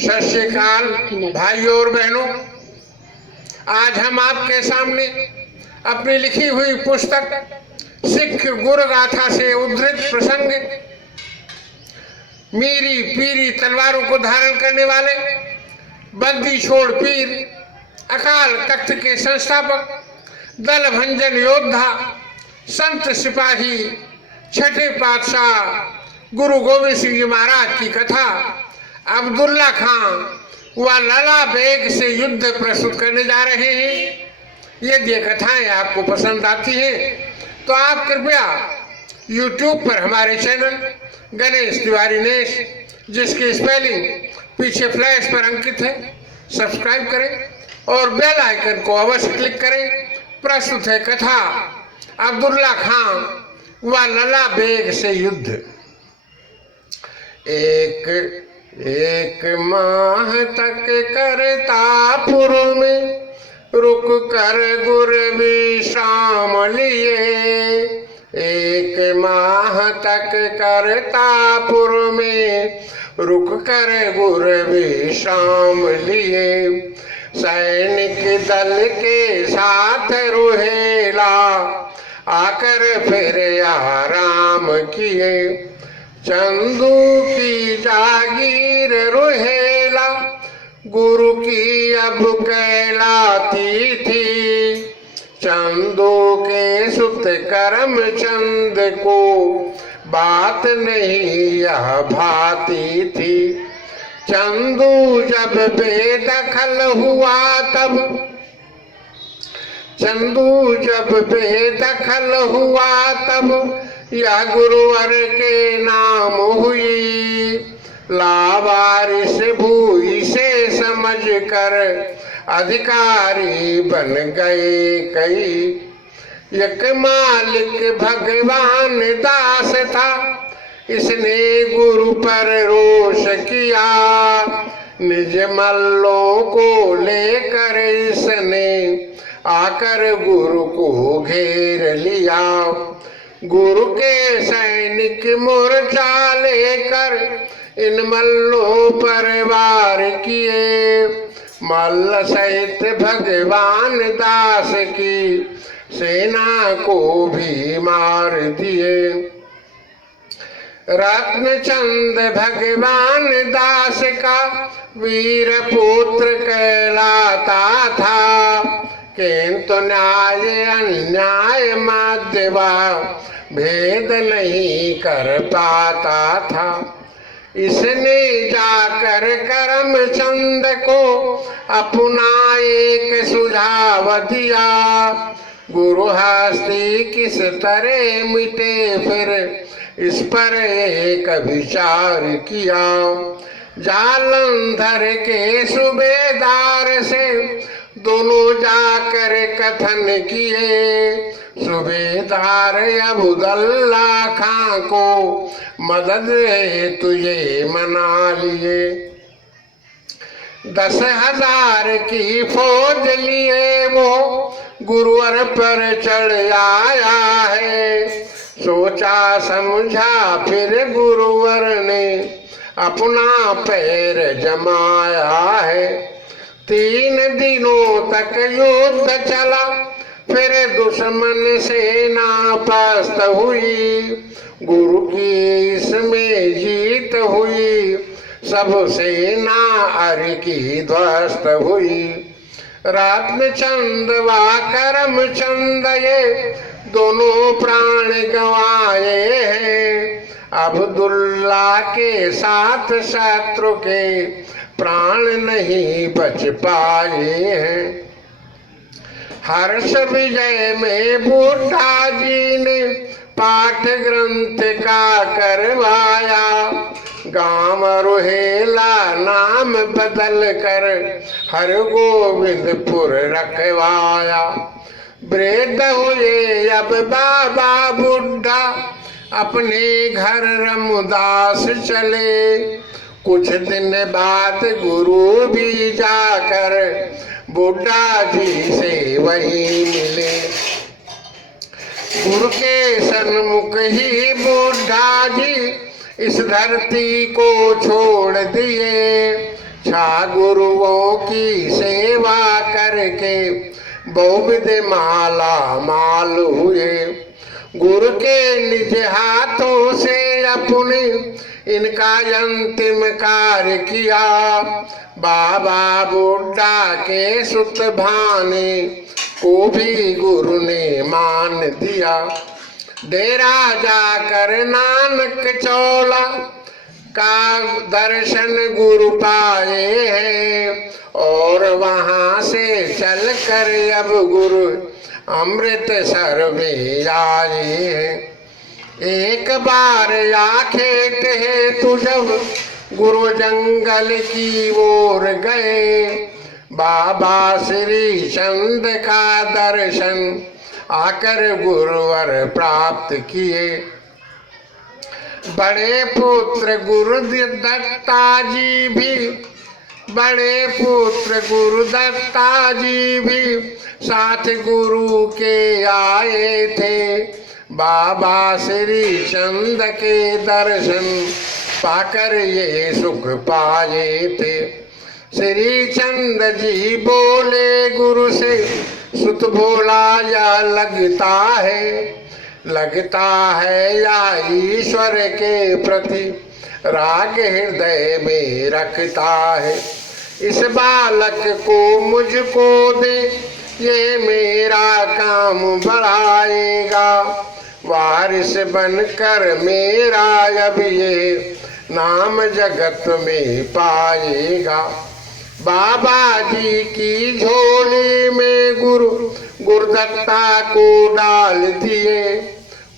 सत श्री अकाल भाइयों और बहनों, आज हम आपके सामने अपनी लिखी हुई पुस्तक सिख गुरु गाथा से उद्धृत प्रसंग मीरी पीरी तलवारों को धारण करने वाले बंदी छोड़ पीर अकाल तख्त के संस्थापक दल भंजन योद्धा संत सिपाही छठे पातशाह गुरु गोविंद सिंह जी महाराज की कथा अब्दुल्ला खां व लला बेग से युद्ध प्रस्तुत करने जा रहे हैं। यदि ये कथाएं आपको पसंद आती हैं तो आप कृपया YouTube पर हमारे चैनल गणेश तिवारी नेश, जिसकी स्पेलिंग पीछे फ्लैश पर अंकित है, सब्सक्राइब करें और बेल आइकन को अवश्य क्लिक करें। प्रस्तुत है कथा अब्दुल्ला खां व लला बेग से युद्ध। एक माह तक करतापुर में रुक कर गुर विश्राम लिए। एक माह तक करतापुर में रुक कर गुर विश्राम लिए। सैनिक दल के साथ रुहेला आकर फिर आराम किए। चंदू की जागीर रुहेला गुरु की अब कहलाती थी। चंदू के सुत करम चंद को बात नहीं यह भाती थी। चंदू जब बेदखल हुआ तब या गुरुवर के नाम हुई। लावारिस भूई से समझ कर अधिकारी बन गए कई। एक मालिक भगवान दास था, इसने गुरु पर रोष किया। निज मल्लों को लेकर इसने आकर गुरु को घेर लिया। गुरु के सैनिक मोर्चा लेकर इन मल्लों पर वार किए। मल्ल सहित भगवान दास की सेना को भी मार दिए। रत्नचंद भगवान दास का वीर पुत्र कहलाता था, किंतु न्याय अन्याय मध्यवा भेद नहीं कर पाता था। इसने जाकर करमचंद को अपना एक सुझाव दिया। गुरु हस्ती किस तरह मिटे फिर इस पर एक विचार किया। जालंधर के सूबेदार से दोनों जाकर कथन किए। सूबेदार अब्दुल्ला खां को मदद तुझे मना लिए। 10,000 की फौज लिए वो गुरुवर पर चढ़ आया है। सोचा समझा फिर गुरुवर ने अपना पैर जमाया है। 3 दिनों तक युद्ध चला, फिर दुश्मन सेना पस्त हुई। गुरु की इसमें जीत हुई, सब सेना अर की ध्वस्त हुई। रत्नचंद व करमचंद ये दोनों प्राण गंवाए हैं। अब्दुल्ला के साथ शत्रु के प्राण नहीं बच पाए हैं। हर्ष विजय में बुढ़ा जी ने पाठ ग्रंथ का करवाया। गांव रुहेला नाम बदल कर हर गोविंदपुर रखवाया। वृद्ध हुए अब बाबा बुढ़ा, अपने घर रामदास चले। कुछ दिन बाद गुरु भी जाकर बुढ़ा जी से वही मिले। गुरु के सन्मुख ही बुढ़ा जी इस धरती को छोड़ दिए। छा गुरुओं की सेवा करके बहुविध माला माल हुए। गुरु के निज हाथों से अपने इनका अंतिम कार्य किया। बाबा बुड्ढा के सुत भाने को भी गुरु ने मान दिया। डेरा जाकर नानक चौला का दर्शन गुरु पाए हैं और वहां से चलकर अब गुरु अमृतसर में आए हैं। एक बार आखेट है तू जब गुरु जंगल की ओर गए, बाबा श्री चंद का दर्शन आकर गुरुवर प्राप्त किए। बड़े पुत्र गुरु दत्ता जी भी, बड़े पुत्र गुरु दत्ता जी भी साथ गुरु के आए थे। बाबा श्री चंद के दर्शन पाकर ये सुख पाए थे। श्री चंद जी बोले गुरु से, सुत भोला या लगता है या ईश्वर के प्रति राग हृदय में रखता है। इस बालक को मुझको दे, ये मेरा काम बढ़ाएगा। वारिस बनकर मेरा अब ये नाम जगत में पाएगा। बाबा जी की झोली में गुरुदत्ता को डाल दिए।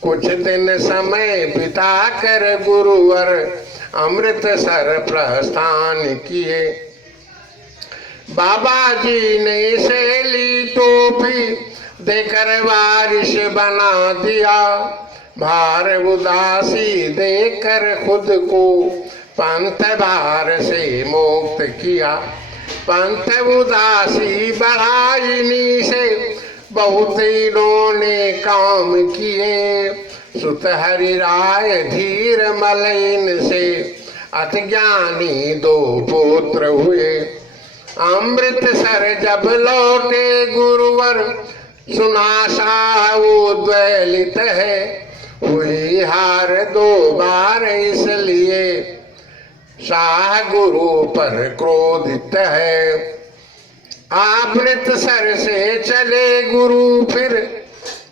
कुछ दिन समय बिता कर गुरुवर अमृतसर प्रस्थान किए। बाबा जी ने सैली टोपी देकर वारिस बना दिया। भार उदासी देकर खुद को पंथ भार से मुक्त किया। पंथ उदासी बढ़ाइनी से बहुत इन्होंने काम किए। सुत हरि राय धीर मलैन से अतिज्ञानी दो पुत्र हुए। अमृतसर जब लौटे गुरुवर, सुना शाह उद्वेलित है। हुई हार 2 बार इसलिए शाह गुरु पर क्रोधित है। अमृतसर से चले गुरु फिर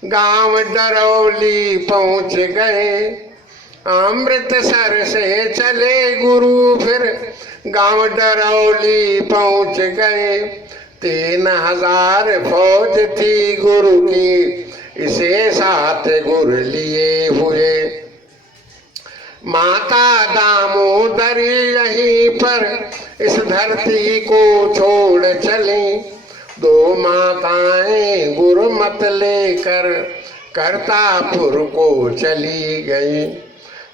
गांव डरौली पहुंच गए। अमृतसर से चले गुरु फिर गांव डरौली पहुंच गए। 3000 फौज थी गुरु की, इसे साथ गुरु लिए हुए। माता दामोदरी यहीं पर इस धरती को छोड़ चली। 2 माताएं गुरुमत लेकर करतापुर को चली गई।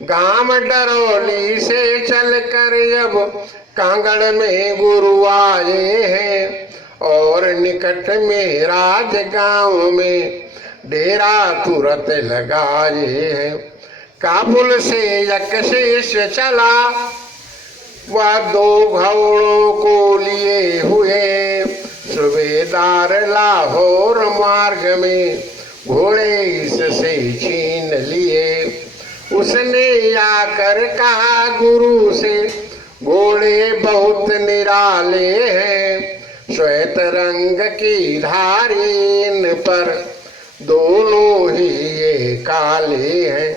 गांव डरौली से चलकर अब कांगड़ में गुरु आए हैं और निकट में राज गांव में डेरा तुरंत लगाए हैं। काबुल से एक शिष्य चला, वह 2 घोड़ों को लिए हुए। सूबेदार लाहौर मार्ग में घोड़े इससे छीन लिए। उसने आकर कहा गुरु से, घोड़े बहुत निराले हैं, श्वेत रंग की धारी इन पर दोनों ही ये काले हैं।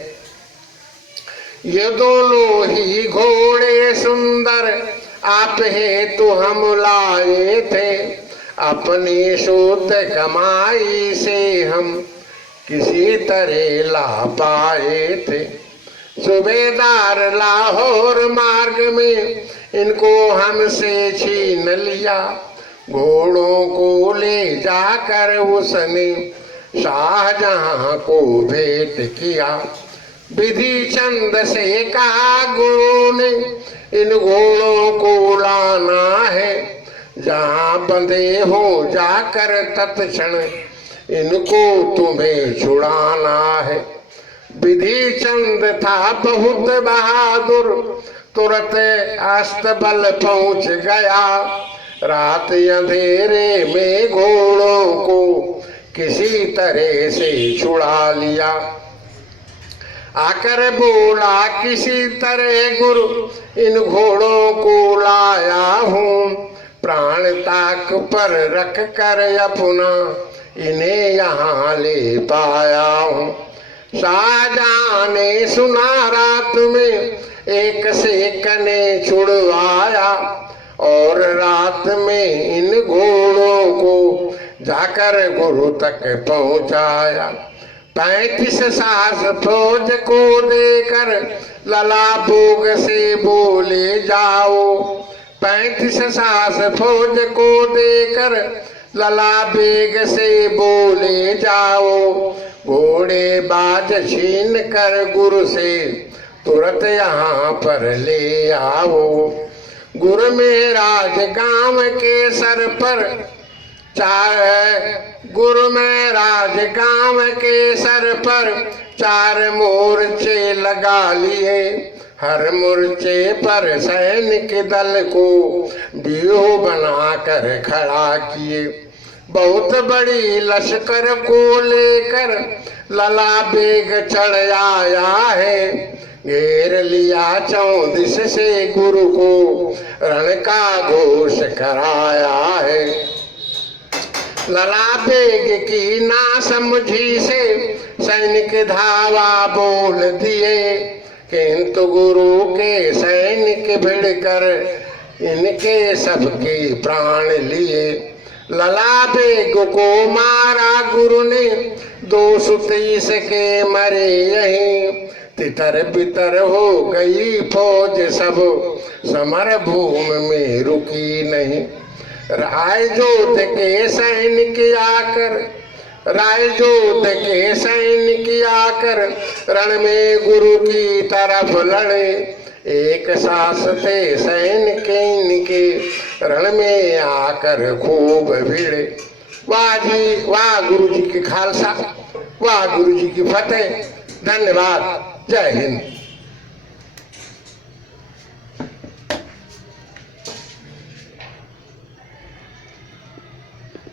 ये दोनों ही घोड़े सुंदर आप हेतु हम लाए थे। अपनी शोध कमाई से हम किसी तरह ला पाए थे। सूबेदार लाहौर मार्ग में इनको हमसे छीन लिया। घोड़ों को ले जाकर उसने शाहजहां को भेंट किया। विधि चंद से कहा गुरु ने, इन घोड़ों को लाना है। जहाँ बंधे हो जाकर तत्क्षण इनको तुम्हें छुड़ाना है। विधि चंद था बहुत बहादुर, तुरंत अस्तबल पहुंच गया। रात अंधेरे में घोड़ों को किसी तरह से छुड़ा लिया। आकर बोला किसी तरह गुरु इन घोड़ों को लाया हूँ, प्राण ताक पर रख कर अपना इन्हें यहाँ ले पाया हूँ। शाहजहां ने सुना रात में एक सेक ने छुड़वाया और रात में इन घोड़ों को जाकर गुरु तक पहुंचाया। 35 सास फौज को देकर लला भोग से बोले जाओ। 35 सास फौज को देकर लला बेग से बोले जाओ। घोड़े बाज छीन कर गुरु से तुरंत यहाँ पर ले आओ। गुरु में राज गांव के सर पर गुरु में राज गांव के सर पर 4 मोर्चे लगा लिए। हर मोर्चे पर सैनिक दल को व्यूह बनाकर खड़ा किए। बहुत बड़ी लश्कर को लेकर लला बेग चढ़ आया है। घेर लिया 34 से गुरु को रण का घोष कराया है। लला बेग की ना समझी से सैनिक धावा बोल दिए, किंतु गुरु के सैनिक भिड़कर इनके सबके प्राण लिए। लला बेग को मारा गुरु ने 230 के मरे यहीं। तितर बितर हो गई फौज सब समर भूमि में रुकी नहीं। रायजोध के सैनिक आकर रण में गुरु की तरफ लड़े। एक सास थे सैनिक इनके रण में आकर खूब भिड़े। वाह जी वाह, गुरु जी की खालसा, वाह गुरु जी की फतेह। धन्यवाद। जय हिंद।